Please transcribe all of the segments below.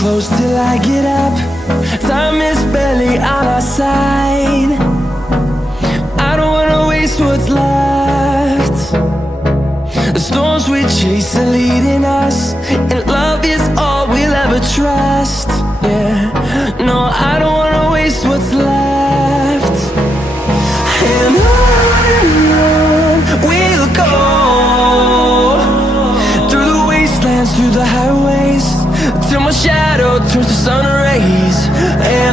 close till I get up. Time is barely on our side. I don't wanna waste what's left. The storms we chase are leading us, and love is all we'll ever trust. Yeah, no, I don't wanna waste what's left. And on we'll go, through the wastelands, through the highways, till my shadow turns to sun rays. And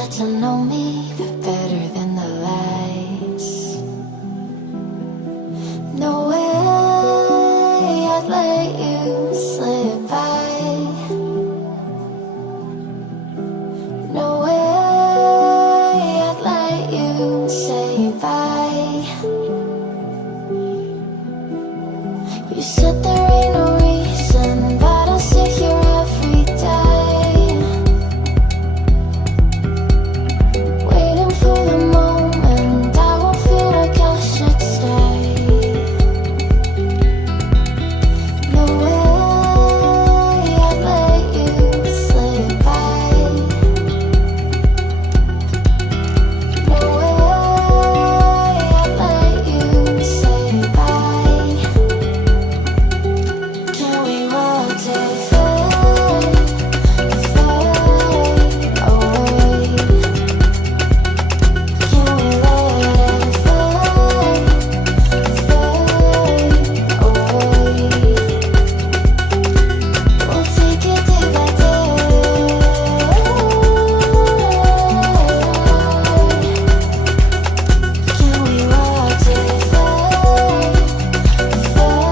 get to know me better than the lies. No way I'd let you slip by. No way I'd let you say bye. You said there ain't no reason, but I'll sit here every day, waiting for the moment I won't feel like I should stay. No way I'd let you slip by. No way I'd let you say bye. Can we watch it fade, fade away? Can we let it fade, fade away? We'll take it day by day. Can we watch it fade, fade away?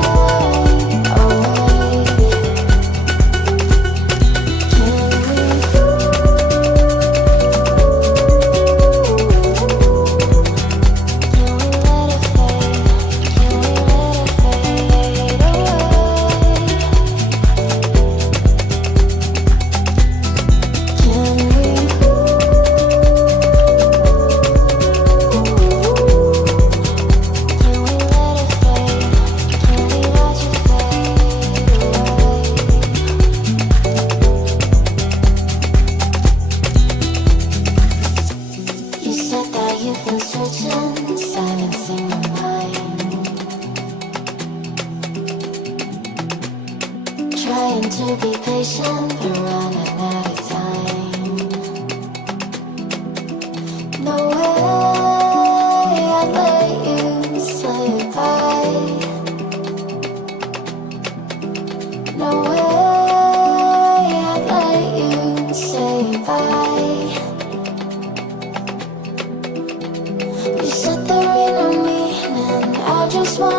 You said that you've been searching, silencing your mind, trying to be patient, but running out of time. No way I'd let you slip by. No way I'd let you say bye. You said there ain't no meaning, I just want